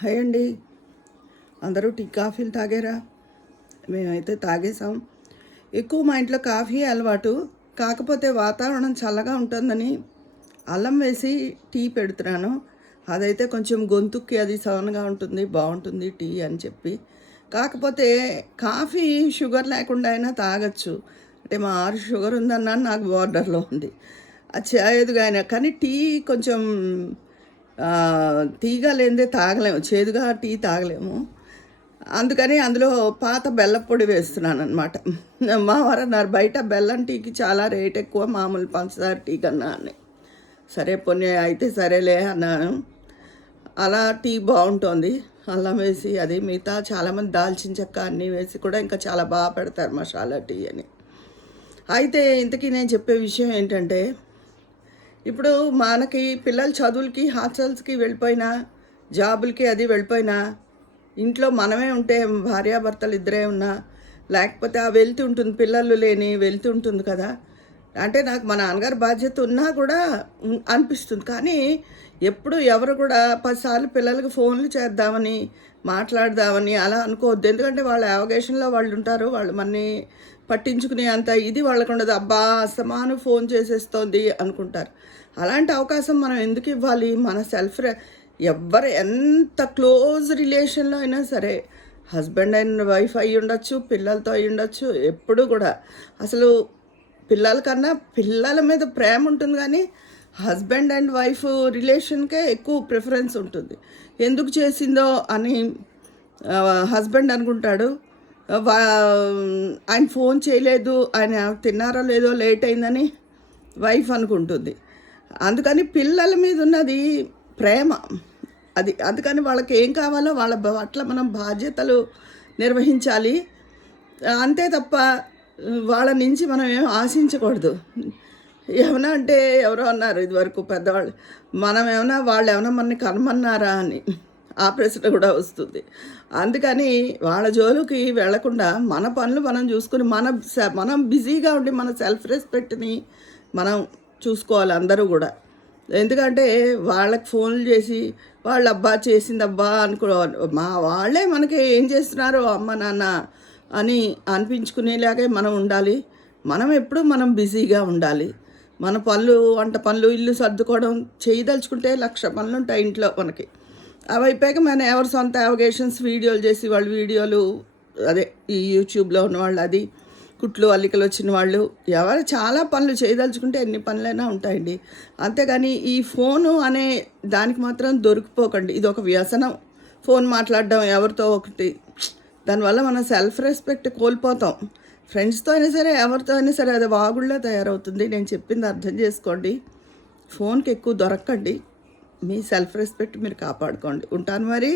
Hi అండి. అందరూ tea కాఫీలు తాగారా? మేమైతే తాగేసాం. ఎక్కువ మా ఇంట్లో కాఫీ అలవాటు. కాకపోతే వాతావరణం చల్లగా ఉంటుందని అల్లం వేసి టీ పెడుతున్నాను. అదైతే కొంచెం గొంతుక్కి అది సవనగా ఉంటుంది, బాగుంటుంది టీ అని చెప్పి. కాకపోతే కాఫీ షుగర్ లేకుండా అయినా తాగొచ్చు. అంటే మా ఆరు షుగర్ ఉందన్నాను, నాకు బార్డర్లో ఉంది. అది చేదుగా అయినా కానీ టీ కొంచెం తీగా లేనిదే తాగలేము, చేదుగా టీ తాగలేము. అందుకని అందులో పాత బెల్లం పొడి వేస్తున్నాను అనమాట. మా వారు అన్నారు, బయట బెల్లం టీకి చాలా రేట్ ఎక్కువ మామూలు పంచదార టీ కన్నా అని. సరే పొన్ని అయితే సరేలే అన్నాను. అలా టీ బాగుంటుంది అల్లం వేసి. అది మిగతా చాలామంది దాల్చిన చెక్క అన్నీ వేసి కూడా ఇంకా చాలా బాగా పెడతారు మసాలా టీ అని. అయితే ఇంతకీ నేను చెప్పే విషయం ఏంటంటే, ఇప్పుడు మనకి పిల్లలు చదువులకి హాస్టల్స్కి వెళ్ళిపోయినా, జాబులకి అది వెళ్ళిపోయినా, ఇంట్లో మనమే ఉంటే భార్యాభర్తలు ఇద్దరే ఉన్నా, లేకపోతే ఆ వెళ్తూ ఉంటుంది, పిల్లలు లేని వెళ్తూ ఉంటుంది కదా. అంటే నాకు మా నాన్నగారి బాధ్యత ఉన్నా కూడా అనిపిస్తుంది. కానీ ఎప్పుడు ఎవరు కూడా 10 సార్లు పిల్లలకి ఫోన్లు చేద్దామని, మాట్లాడదామని అలా అనుకోవద్దు. ఎందుకంటే వాళ్ళ యావగేషన్లో వాళ్ళు ఉంటారు. వాళ్ళు మనని పట్టించుకునే అంత ఇది వాళ్ళకు ఉండదు. అబ్బా అస్తమాను ఫోన్ చేసేస్తోంది అనుకుంటారు. అలాంటి అవకాశం మనం ఎందుకు ఇవ్వాలి? మన ఎవ్వరు ఎంత క్లోజ్ రిలేషన్లో అయినా సరే, హస్బెండ్ అండ్ వైఫ్ అయి ఉండొచ్చు, పిల్లలతో అయి ఉండొచ్చు, ఎప్పుడు కూడా అసలు పిల్లల కన్నా పిల్లల మీద ప్రేమ ఉంటుంది, కానీ హస్బెండ్ అండ్ వైఫ్ రిలేషన్కే ఎక్కువ ప్రిఫరెన్స్ ఉంటుంది. ఎందుకు చేసిందో అని హస్బెండ్ అనుకుంటాడు, ఆయన ఫోన్ చేయలేదు, ఆయన తిన్నారో లేదో లేట్ అయిందని వైఫ్ అనుకుంటుంది. అందుకని పిల్లల మీద ఉన్నది ప్రేమ అది. అందుకని వాళ్ళకి ఏం కావాలో వాళ్ళ పట్ల మనం బాధ్యతలు నిర్వహించాలి. అంతే తప్ప వాళ్ళ నుంచి మనం ఏం ఆశించకూడదు. ఏమన్నా అంటే ఎవరో అన్నారు ఇదివరకు పెద్దవాళ్ళు, మనం ఏమన్నా వాళ్ళు ఏమన్నా మనని కనమన్నారా అని ఆ ప్రశ్న కూడా వస్తుంది. అందుకని వాళ్ళ జోలికి వెళ్లకుండా మన పనులు మనం చూసుకుని మనం బిజీగా ఉండి మన సెల్ఫ్ రెస్పెక్ట్ని మనం చూసుకోవాలి అందరూ కూడా. ఎందుకంటే వాళ్ళకి ఫోన్లు చేసి వాళ్ళు అబ్బా చేసిందబ్బా అనుకోవాలి, వాళ్ళే మనకి ఏం చేస్తున్నారో అమ్మ నాన్న అని అనిపించుకునేలాగే మనం ఉండాలి. మనం బిజీగా ఉండాలి. మన పనులు, వంట పనులు, ఇల్లు సర్దుకోవడం చేయదలుచుకుంటే 1,00,000 పనులు ఉంటాయి ఇంట్లో మనకి. అవి అయిపోయాక మన ఎవరి సొంత అవగేషన్స్ వీడియోలు చేసి వాళ్ళు వీడియోలు అదే ఈ యూట్యూబ్లో ఉన్న వాళ్ళు, అది కుట్లు అల్లికలు వచ్చిన వాళ్ళు, ఎవరు చాలా పనులు చేయదలుచుకుంటే ఎన్ని పనులైనా ఉంటాయండి. అంతేగాని ఈ ఫోను అనే దానికి మాత్రం దొరికిపోకండి. ఇది ఒక వ్యసనం. ఫోన్ మాట్లాడడం ఎవరితో ఒకటి, దానివల్ల మనం సెల్ఫ్ రెస్పెక్ట్ కోల్పోతాం. ఫ్రెండ్స్తో అయినా సరే, ఎవరితో అయినా సరే అది వాగుళ్ళే తయారవుతుంది. నేను చెప్పింది అర్థం చేసుకోండి. ఫోన్కి ఎక్కువ దొరక్కండి. మీ సెల్ఫ్ రెస్పెక్ట్ మీరు కాపాడుకోండి. ఉంటాను మరి.